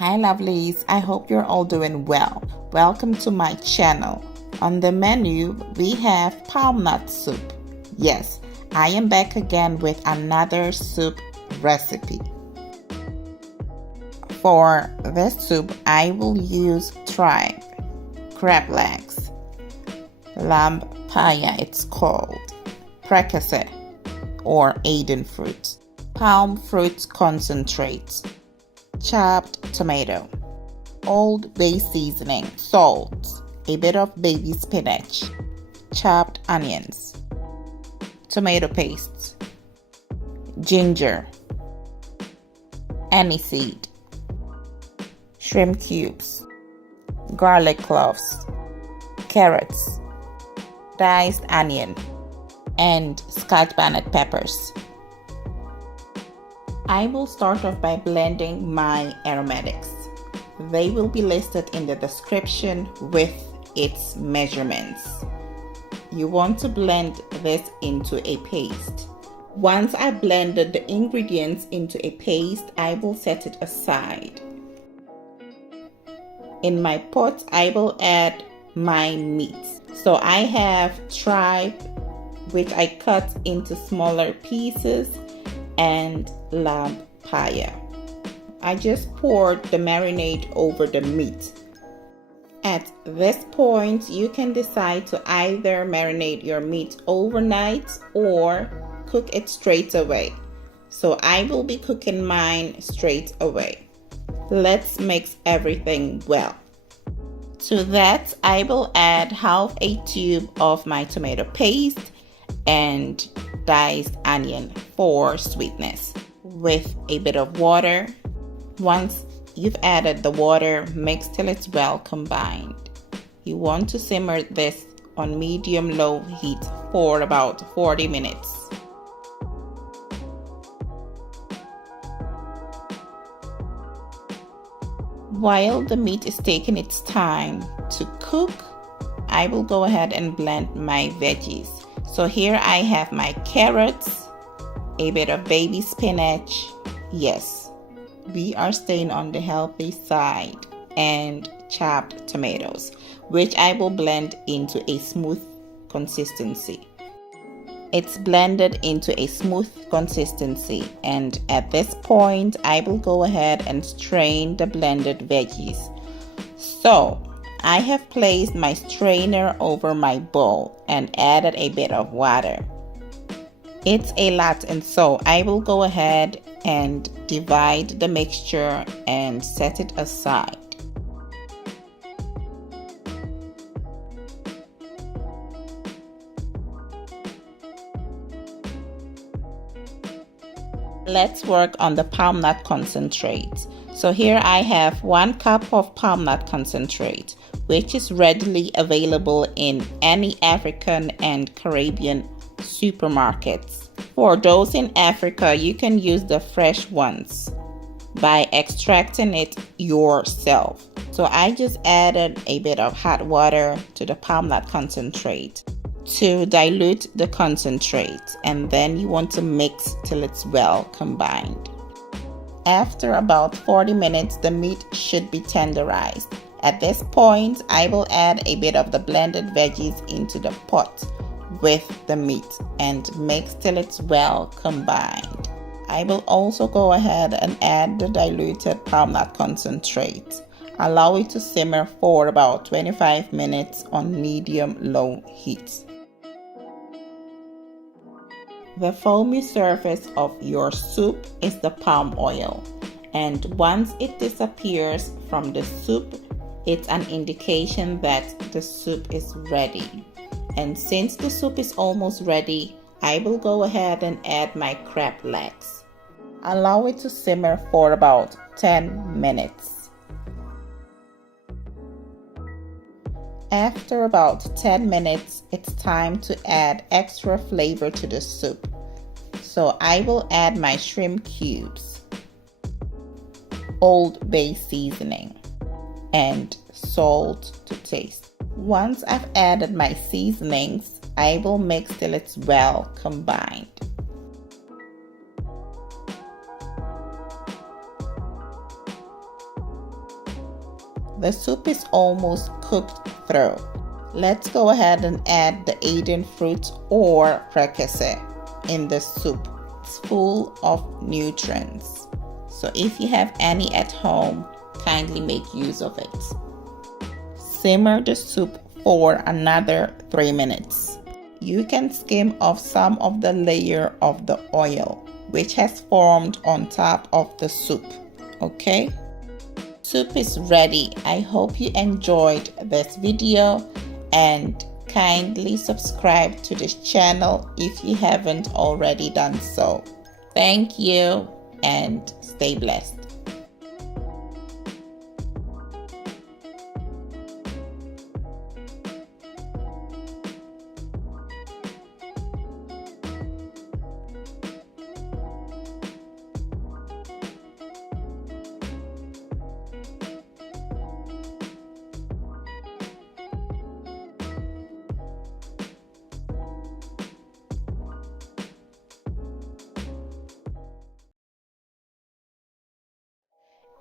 Hi lovelies, I hope you're all doing well. Welcome to my channel. On the menu, we have Palnut Soup. Yes, I am back again with another soup recipe. For this soup, I will use tripe, crab legs, lamb paya it's called, precasse or Aden fruit, palm fruit concentrate, chopped tomato, Old Bay seasoning, salt, a bit of baby spinach, chopped onions, tomato paste, ginger, aniseed, shrimp cubes, garlic cloves, carrots, diced onion, and Scotch bonnet peppers. I will start off by blending my aromatics. They will be listed in the description with its measurements. You want to blend this into a paste. Once I blended the ingredients into a paste, I will set it aside. In my pot, I will add my meats. So I have tripe, which I cut into smaller pieces, and lamb paya. I just poured the marinade over the meat. At this point, you can decide to either marinate your meat overnight or cook it straight away. So I will be cooking mine straight away. Let's mix everything well. To that, I will add half a tube of my tomato paste and diced onion for sweetness with a bit of water. Once you've added the water, mix till it's well combined. You want to simmer this on medium-low heat for about 40 minutes. While the meat is taking its time to cook, I will go ahead and blend my veggies. So here I have my carrots, a bit of baby spinach, yes, we are staying on the healthy side, and chopped tomatoes, which I will blend into a smooth consistency. It's blended into a smooth consistency, and at this point I will go ahead and strain the blended veggies. So I have placed my strainer over my bowl and added a bit of water. It's a lot, and so I will go ahead and divide the mixture and set it aside. Let's work on the palm nut concentrate. So here I have 1 cup of palm nut concentrate, which is readily available in any African and Caribbean supermarkets. For those in Africa, you can use the fresh ones by extracting it yourself. So I just added a bit of hot water to the palm nut concentrate to dilute the concentrate, and then you want to mix till it's well combined. After about 40 minutes, the meat should be tenderized. At this point, I will add a bit of the blended veggies into the pot with the meat and mix till it's well combined. I will also go ahead and add the diluted palm nut concentrate. Allow it to simmer for about 25 minutes on medium-low heat. The foamy surface of your soup is the palm oil, and once it disappears from the soup, it's an indication that the soup is ready. And since the soup is almost ready, I will go ahead and add my crab legs. Allow it to simmer for about 10 minutes. After about 10 minutes, it's time to add extra flavor to the soup. So I will add my shrimp cubes, Old Bay seasoning, and salt to taste. Once I've added my seasonings, I will mix till it's well combined. the soup is almost cooked through. Let's go ahead and add the Aden fruits or precursor in the soup. It's full of nutrients. So if you have any at home, kindly make use of it. Simmer the soup for another 3 minutes. You can skim off some of the layer of the oil which has formed on top of the soup. Okay? Soup is ready. I hope you enjoyed this video and kindly subscribe to this channel if you haven't already done so. Thank you and stay blessed.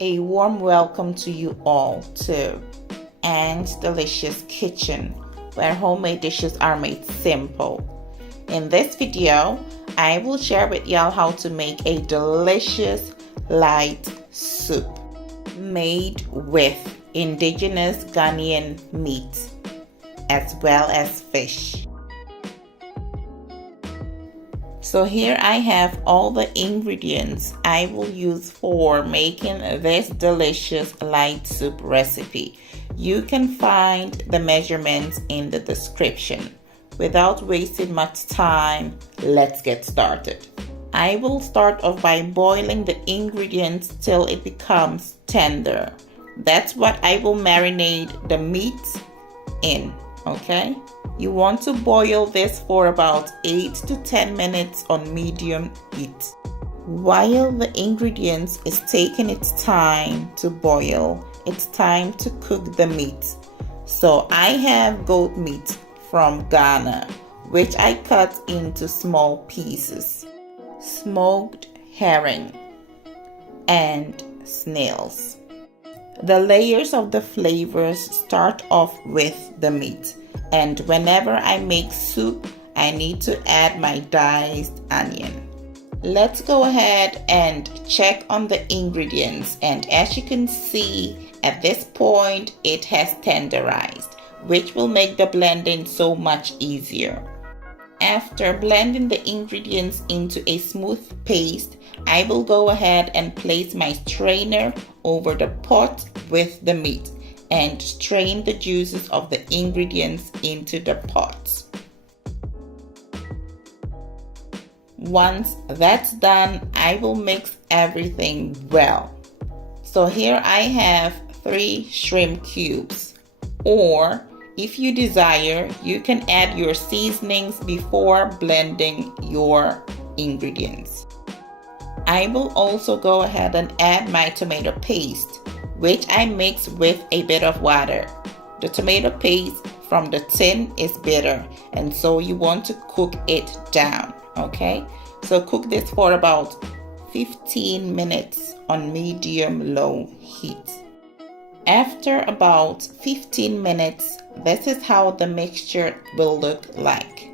A warm welcome to you all to Anne's Delicious Kitchen, where homemade dishes are made simple. In this video, I will share with y'all how to make a delicious light soup made with indigenous Ghanaian meat as well as fish. So here I have all the ingredients I will use for making this delicious light soup recipe. You can find the measurements in the description. Without wasting much time, let's get started. I will start off by boiling the ingredients till it becomes tender. That's what I will marinate the meat in, okay? You want to boil this for about 8 to 10 minutes on medium heat. While the ingredients is taking its time to boil, it's time to cook the meat. So I have goat meat from Ghana, which I cut into small pieces, smoked herring, and snails. The layers of the flavors start off with the meat. And whenever I make soup, I need to add my diced onion. Let's go ahead and check on the ingredients. And as you can see, at this point, it has tenderized, which will make the blending so much easier. After blending the ingredients into a smooth paste, I will go ahead and place my strainer over the pot with the meat and strain the juices of the ingredients into the pot. Once that's done, I will mix everything well. So here I have 3 shrimp cubes, or if you desire, you can add your seasonings before blending your ingredients. I will also go ahead and add my tomato paste, which I mix with a bit of water. The tomato paste from the tin is bitter, and so you want to cook it down, okay? So cook this for about 15 minutes on medium-low heat. After about 15 minutes, this is how the mixture will look like.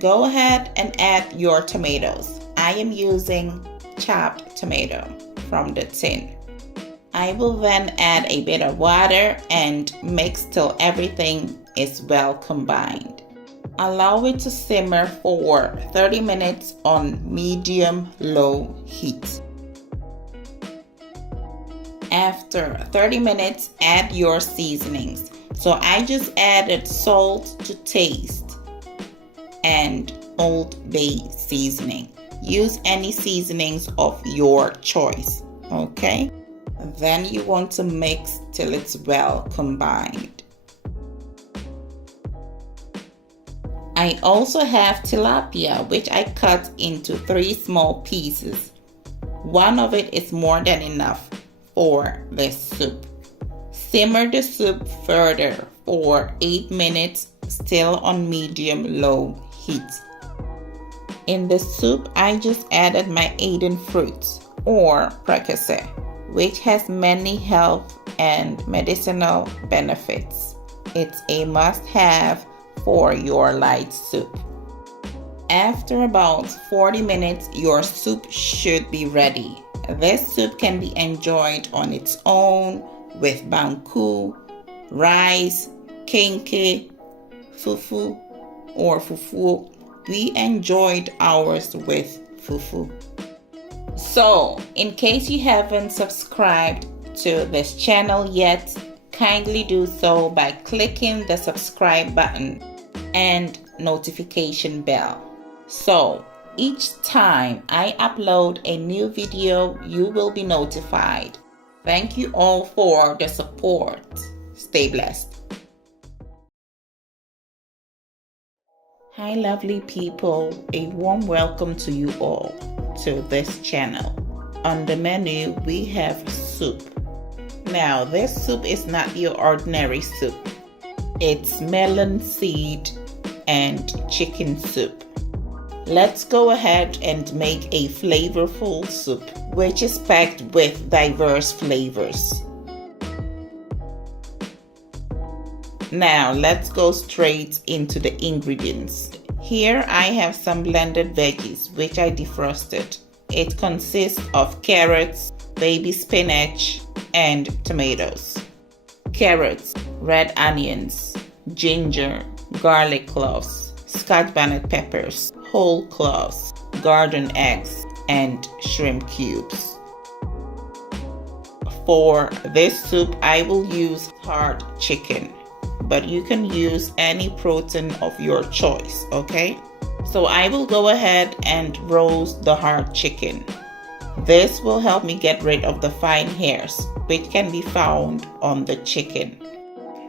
Go ahead and add your tomatoes. I am using chopped tomato from the tin. I will then add a bit of water and mix till everything is well combined. Allow it to simmer for 30 minutes on medium-low heat. After 30 minutes, add your seasonings. So I just added salt to taste and Old Bay seasoning. Use any seasonings of your choice, okay? Then you want to mix till it's well combined. I also have tilapia, which I cut into 3 small pieces. One of it is more than enough for this soup. Simmer the soup further for 8 minutes, still on medium-low heat. In the soup, I just added my Aden fruits or precursor, which has many health and medicinal benefits. It's a must-have for your light soup. After about 40 minutes, your soup should be ready. This soup can be enjoyed on its own with banku, rice, kenke, fufu, or fufu. We enjoyed ours with fufu. So, in case you haven't subscribed to this channel yet, kindly do so by clicking the subscribe button and notification bell. So, each time I upload a new video, you will be notified. Thank you all for the support. Stay blessed. Hi lovely people, a warm welcome to you all to this channel. On the menu we have soup. Now this soup is not your ordinary soup. It's melon seed and chicken soup. Let's go ahead and make a flavorful soup which is packed with diverse flavors. Now let's go straight into the ingredients. Here I have some blended veggies which I defrosted. It consists of carrots, baby spinach, and tomatoes. Carrots, red onions, ginger, garlic cloves, Scotch bonnet peppers, whole cloves, garden eggs, and shrimp cubes. For this soup I will use hard chicken, but you can use any protein of your choice, okay? So I will go ahead and roast the hard chicken. This will help me get rid of the fine hairs which can be found on the chicken.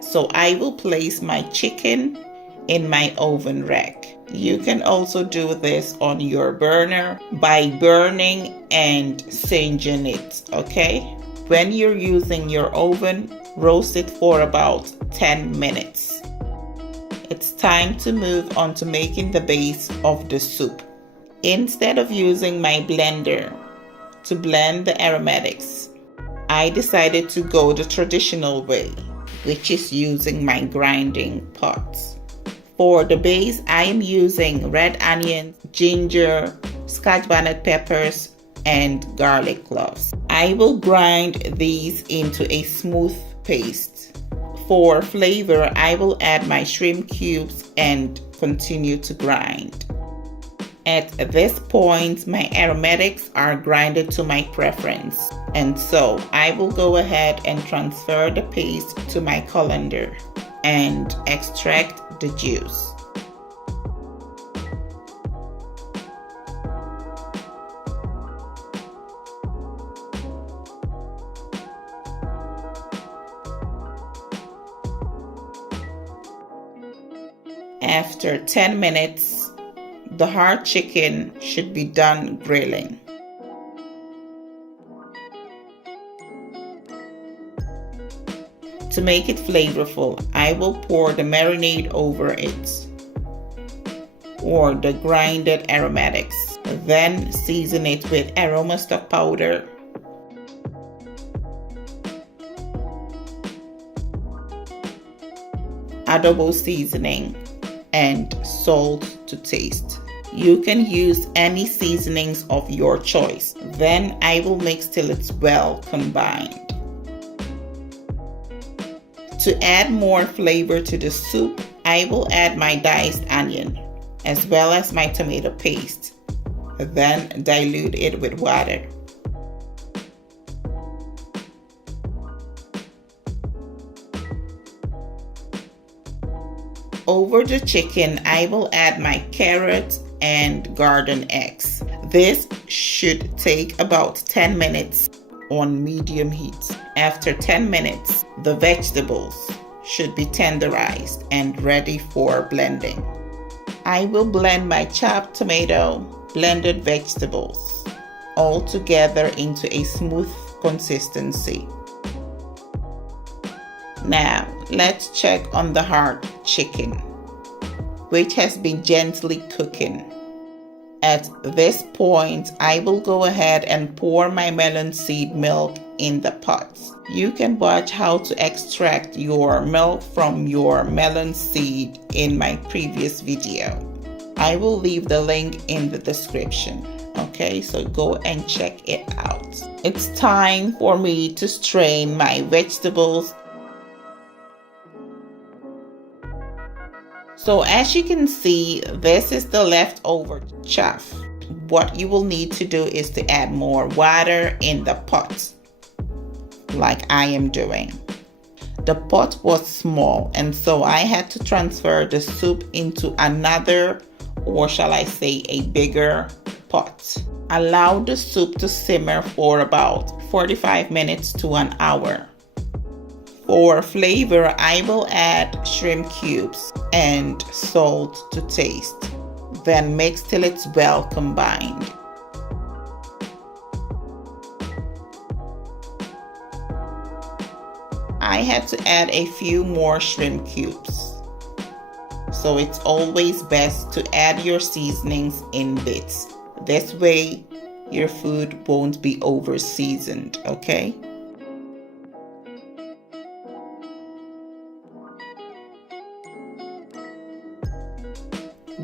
So I will place my chicken in my oven rack. You can also do this on your burner by burning and singeing it, okay? When you're using your oven, roast it for about 10 minutes. It's time to move on to making the base of the soup. Instead of using my blender to blend the aromatics, I decided to go the traditional way, which is using my grinding pot. For the base, I am using red onions, ginger, Scotch bonnet peppers, and garlic cloves. I will grind these into a smooth paste. For flavor, I will add my shrimp cubes and continue to grind. At this point, my aromatics are grinded to my preference, and so I will go ahead and transfer the paste to my colander and extract the juice. After 10 minutes, the hard chicken should be done grilling. To make it flavorful, I will pour the marinade over it, or the grinded aromatics. Then season it with aroma stock powder, adobo seasoning, and salt to taste. You can use any seasonings of your choice. Then I will mix till it's well combined. To add more flavor to the soup, I will add my diced onion as well as my tomato paste. Then dilute it with water. Over the chicken, I will add my carrots and garden eggs. This should take about 10 minutes on medium heat. After 10 minutes, the vegetables should be tenderized and ready for blending. I will blend my chopped tomato, blended vegetables all together into a smooth consistency. Now, let's check on the hard chicken, which has been gently cooking. At this point, I will go ahead and pour my melon seed milk in the pots. You can watch how to extract your milk from your melon seed in my previous video. I will leave the link in the description. Okay, so go and check it out. It's time for me to strain my vegetables. So as you can see, this is the leftover chaff. What you will need to do is to add more water in the pot, like I am doing. The pot was small, and so I had to transfer the soup into another, or shall I say, a bigger pot. Allow the soup to simmer for about 45 minutes to an hour. For flavor, I will add shrimp cubes and salt to taste. Then mix till it's well combined. I had to add a few more shrimp cubes. So it's always best to add your seasonings in bits. This way, your food won't be over seasoned, okay?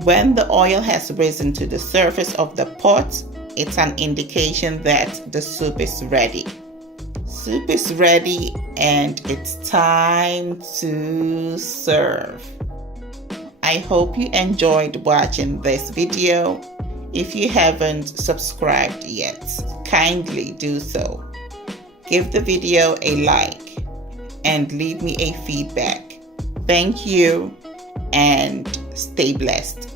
When the oil has risen to the surface of the pot, it's an indication that the soup is ready. Soup is ready and it's time to serve. I hope you enjoyed watching this video. If you haven't subscribed yet, kindly do so. Give the video a like and leave me a feedback. Thank you and stay blessed.